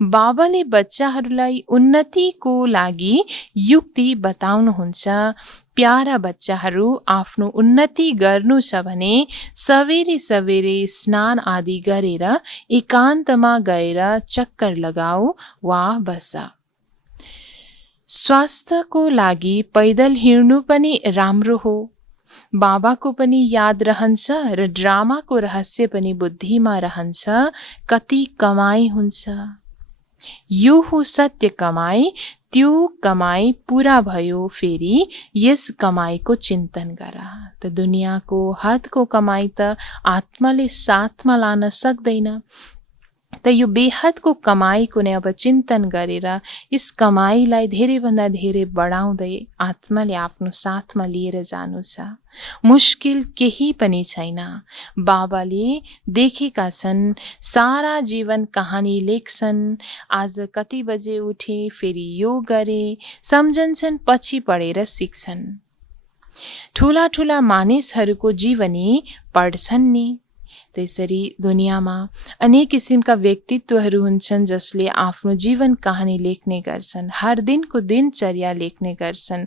बाबाले बच्चाहरूलाई उन्नतिको लागि युक्ति बताउनुहुन्छ। प्यारा बच्चाहरू, आफ्नो उन्नति गर्नु छ भने सवेरे सवेरे स्नान आदि गरेर एकान्तमा गएर चक्कर लगाऊ वा बस। स्वास्थ्यको लागि पैदल हिँड्नु पनि राम्रो हो। बाबाको पनि याद रहन्छ र ड्रामाको रहस्य पनि बुद्धिमा रहन्छ। कति कमाई हुन्छ, यो हो सत्य कमाई। त्यो कमाई पूरा भयो फेरि यस कमाईको चिन्तन गर। त दुनियाँको हदको कमाई त आत्माले साथमा लान सक्दैन, त यो बेहदको कमाईको नै अब चिन्तन गरेर यस कमाईलाई धेरैभन्दा धेरै बढाउँदै आत्माले आफ्नो साथमा लिएर जानु छ। मुस्किल केही पनि छैन। बाबाले देखेका छन्, सारा जीवन कहानी लेख्छन्। आज कति बजे उठे, फेरि यो गरे, सम्झन्छन्, पछि पढेर सिक्छन्। ठुला ठुला मानिसहरूको जीवनी पढ्छन् नि। त्यसरी दुनियाँमा अनेक किसिमका व्यक्तित्वहरू हुन्छन् जसले आफ्नो जीवन कहानी लेख्ने गर्छन्, हर दिनको दिनचर्या लेख्ने गर्छन्।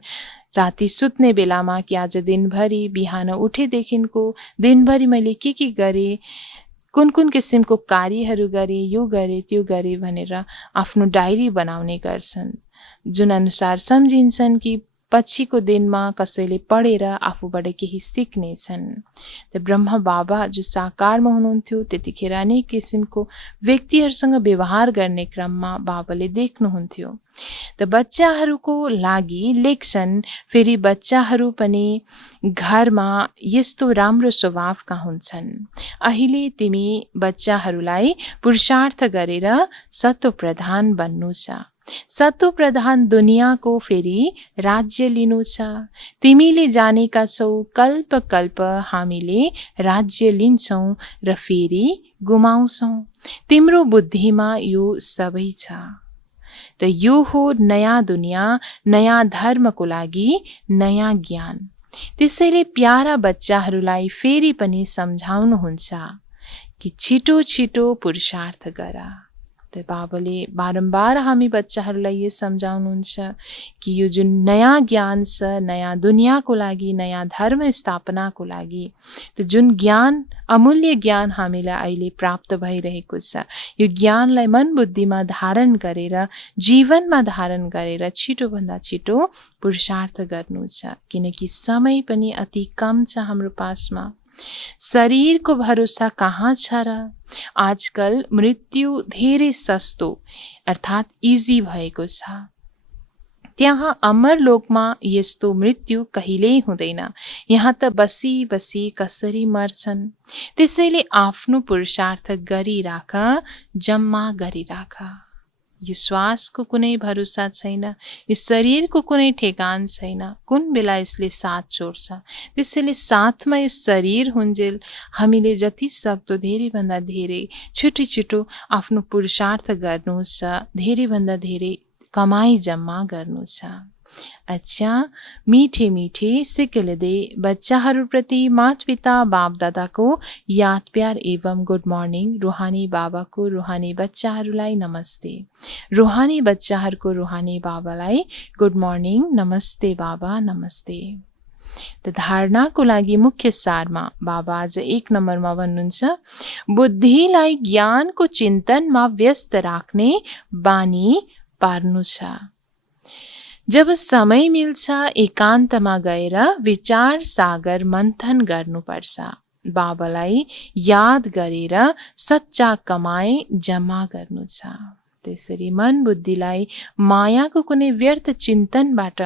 राति सुत्ने बेलामा कि आज दिनभरि, बिहान उठेदेखिको दिनभरि मैले के गरेँ, कुन कुन किसिमको कार्यहरू गरेँ, यो गरेँ त्यो गरेँ भनेर आफ्नो डायरी बनाउने गर्छन्, जुन अनुसार सम्झिन्छन् कि पछिको दिनमा कसैले पढेर आफूबाट केही सिक्नेछन्। त ब्रह्म बाबा जो साकारमा हुनुहुन्थ्यो त्यतिखेर अनेक किसिमको व्यक्तिहरूसँग व्यवहार गर्ने क्रममा बाबाले देख्नुहुन्थ्यो। त बच्चाहरूको लागि लेख्छन्, फेरि बच्चाहरू पनि घरमा यस्तो राम्रो स्वभावका हुन्छन्। अहिले तिमी बच्चाहरूलाई पुरुषार्थ गरेर सतो प्रधान बन्नु छ। सतो प्रधान दुनियाँको फेरि राज्य लिनु छ। तिमीले जानेका छौ कल्प कल्प हामीले राज्य लिन्छौँ र फेरि गुमाउँछौँ। तिम्रो बुद्धिमा यो सबै छ। त यो हो नयाँ दुनियाँ, नयाँ धर्मको लागि नयाँ ज्ञान। त्यसैले प्यारा बच्चाहरूलाई फेरि पनि सम्झाउनुहुन्छ कि छिटो छिटो पुरुषार्थ गर। त बाबाले बारम्बार हामी बच्चाहरूलाई यो सम्झाउनुहुन्छ कि यो जुन नयाँ ज्ञान छ, नयाँ दुनियाँको लागि, नयाँ धर्म स्थापनाको लागि, त जुन ज्ञान, अमूल्य ज्ञान हामीलाई अहिले प्राप्त भइरहेको छ, यो ज्ञानलाई मन बुद्धिमा धारण गरेर, जीवनमा धारण गरेर छिटोभन्दा छिटो पुरुषार्थ गर्नु छ। किनकि समय पनि अति कम छ हाम्रो पासमा। शरीरको भरोसा कहाँ छ र? आजकल मृत्यु धेरै सस्तो अर्थात् इजी भएको छ। त्यहाँ अमरलोकमा यस्तो मृत्यु कहिल्यै हुँदैन। यहाँ त बसी बसी कसरी मर्छन्। त्यसैले आफ्नो पुरुषार्थ गरिराख, जम्मा गरिराख। यो श्वासको कुनै भरोसा छैन, यो शरीरको कुनै ठेगान छैन, कुन बेला यसले साथ छोड्छ। त्यसैले साथमा यो शरीर हुन्जेल हामीले जति सक्दो धेरैभन्दा धेरै छिटो छिटो आफ्नो पुरुषार्थ गर्नु छ, धेरैभन्दा धेरै कमाई जम्मा गर्नु छ। अच्छा, मीठे मीठे सिक्किलदे बच्चाहरूप्रति माता-पिता बाप दादाको याद प्यार एवं गुड मर्निङ। रुहानी बाबाको रुहानी बच्चाहरूलाई नमस्ते। रुहानी बच्चाहरूको रुहानी बाबालाई गुड मर्निङ, नमस्ते बाबा, नमस्ते। त धारणाको लागि मुख्य सारमा बाबा आज 1 नम्बरमा भन्नुहुन्छ, बुद्धिलाई ज्ञानको चिन्तनमा व्यस्त राख्ने बानी पार्नु छ। जब समय मिल्छ एकान्तमा गएर विचार सागर मन्थन गर्नुपर्छ। बाबालाई याद गरेर सच्चा कमाई जम्मा गर्नु छ। त्यसरी मन बुद्धिलाई मायाको कुनै व्यर्थ चिन्तनबाट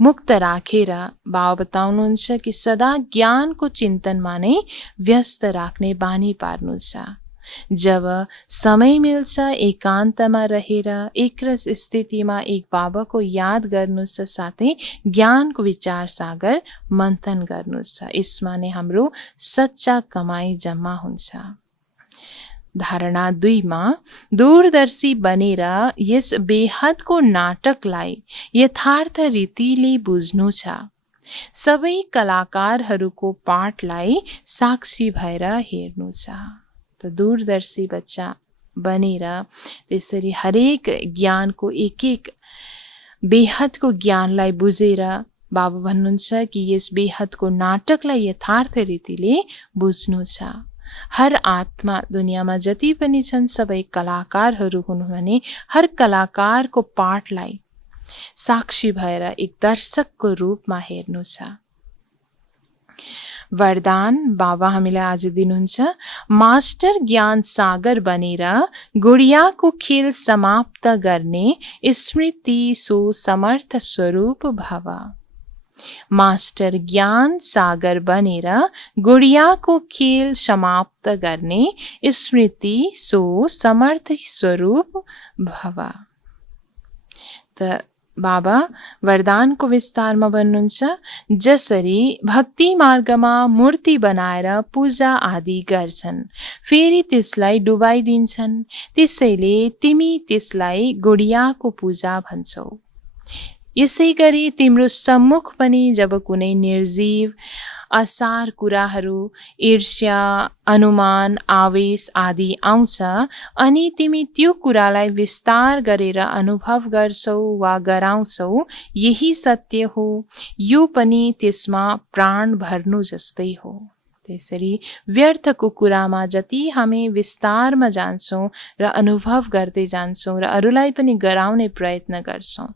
मुक्त राखेर बाबा बताउनुहुन्छ कि सदा ज्ञानको चिन्तनमा नै व्यस्त राख्ने बानी पार्नु छ। जब समय मिल्छ एकान्तमा रहेर एकरस स्थितिमा एक बाबाको याद गर्नु छ, साथै ज्ञानको विचार सागर मन्थन गर्नु छ। यसमा नै हाम्रो सच्चा कमाई जम्मा हुन्छ। धारणा 2 मा दूरदर्शी बनेर यस बेहदको नाटकलाई यथार्थ रीतिले बुझ्नु छ। सबै कलाकारहरूको पाठलाई साक्षी भएर हेर्नु छ। त दूरदर्शी बच्चा बनेर त्यसरी हरेक ज्ञानको एक बेहदको ज्ञानलाई बुझेर बाबा भन्नुहुन्छ कि यस बेहदको नाटकलाई यथार्थ रीतिले बुझ्नु छ। हर आत्मा दुनियाँमा जति पनि छन् सबै कलाकारहरू हुन् भने हर कलाकारको पाठलाई साक्षी भएर एक दर्शकको रूपमा हेर्नु छ। वरदान बाबा हामीलाई आज दिनुहुन्छ, मास्टर ज्ञान सागर बनेर गुडियाको खेल समाप्त गर्ने स्मृति सो समर्थ स्वरूप भव। मास्टर ज्ञान सागर बनेर गुडियाको खेल समाप्त गर्ने स्मृति सो समर्थ स्वरूप भव। त बाबा वरदानको विस्तारमा भन्नुहुन्छ, जसरी भक्ति मार्गमा मूर्ति बनाएर पूजा आदि गर्छन् फेरि त्यसलाई डुबाइदिन्छन्, त्यसैले तिमी त्यसलाई गुडियाको पूजा भन्छौ। यसै गरी तिम्रो सम्मुख पनि जब कुनै निर्जीव असार कुराहरू ईर्ष्या, अनुमान, आवेश आदि आउँछ अनि तिमी त्यो कुरालाई विस्तार गरेर अनुभव गर्छौ वा गराउँछौ, यही सत्य हो। यो पनि त्यसमा प्राण भर्नु जस्तै हो। त्यसरी व्यर्थको कुरामा जति हामी विस्तारमा जान्छौँ र अनुभव गर्दै जान्छौँ र अरूलाई पनि गराउने प्रयत्न गर्छौँ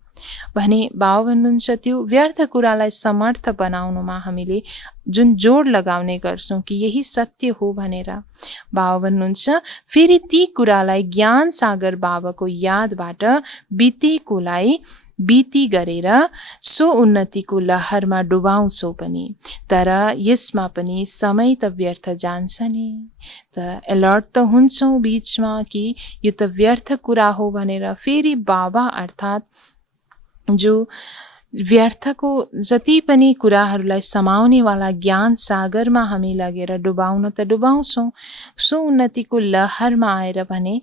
भने बाबा भन्नुहुन्छ त्यो व्यर्थ कुरालाई समर्थ बनाउनुमा हामीले जुन जोड लगाउने गर्छौँ कि यही सत्य हो भनेर बाबा भन्नुहुन्छ, फेरि ती कुरालाई ज्ञान सागर बाबाको यादबाट बितेकोलाई बीती गरेर सो उन्नतिको लहरमा डुबाउँछौ पनि, तर यसमा पनि समय त व्यर्थ जान्छ नि। त अलर्ट त हुन्छौँ बीचमा कि यो त व्यर्थ कुरा हो भनेर फेरि बाबा अर्थात् जो व्यर्थको जति पनि कुराहरूलाई समाउनेवाला ज्ञान सागरमा हामी लगेर डुबाउन त डुबाउँछौँ, सो उन्नतिको लहरमा आएर भने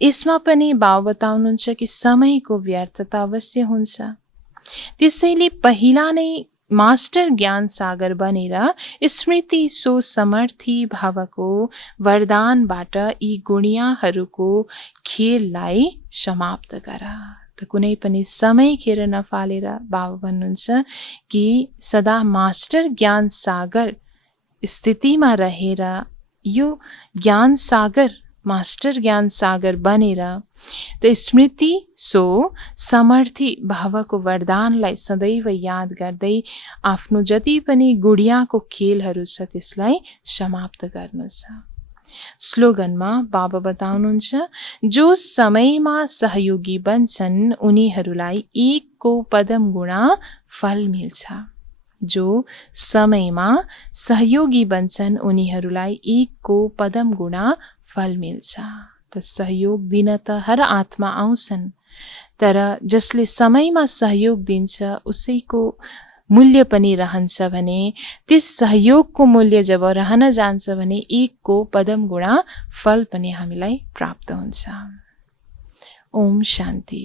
यसमा पनि बाबा बताउनुहुन्छ कि समयको व्यर्थता अवश्य हुन्छ। त्यसैले पहिला नै मास्टर ज्ञान सागर बनेर स्मृति सो समर्थी भवको वरदानबाट यी गुणियाहरूको खेललाई समाप्त गर। त कुनै पनि समय खेर नफालेर बाबा भन्नुहुन्छ कि सदा मास्टर ज्ञान सागर स्थितिमा रहेर यो ज्ञान सागर मास्टर ज्ञान सागर बनेर त स्मृति सो समर्थी भवको वरदानलाई सदैव याद गर्दै आफ्नो जति पनि गुडियाको खेलहरू छ त्यसलाई समाप्त गर्नु छ। स्लोगनमा बाबा बताउनुहुन्छ, जो समयमा सहयोगी बन्छन् उनीहरूलाई 1 को पदम गुणा फल मिल्छ। जो समयमा सहयोगी बन्छन् उनीहरूलाई 1 को पदम गुणा फल मिल्छ। त सहयोग दिन त हर आत्मा आउँछन्, तर जसले समयमा सहयोग दिन्छ उसैको मूल्य पनि रहन्छ भने त्यस सहयोगको मूल्य जब रहन जान्छ भने 1 को पदम गुणा फल पनि हामीलाई प्राप्त हुन्छ। ओम शान्ति।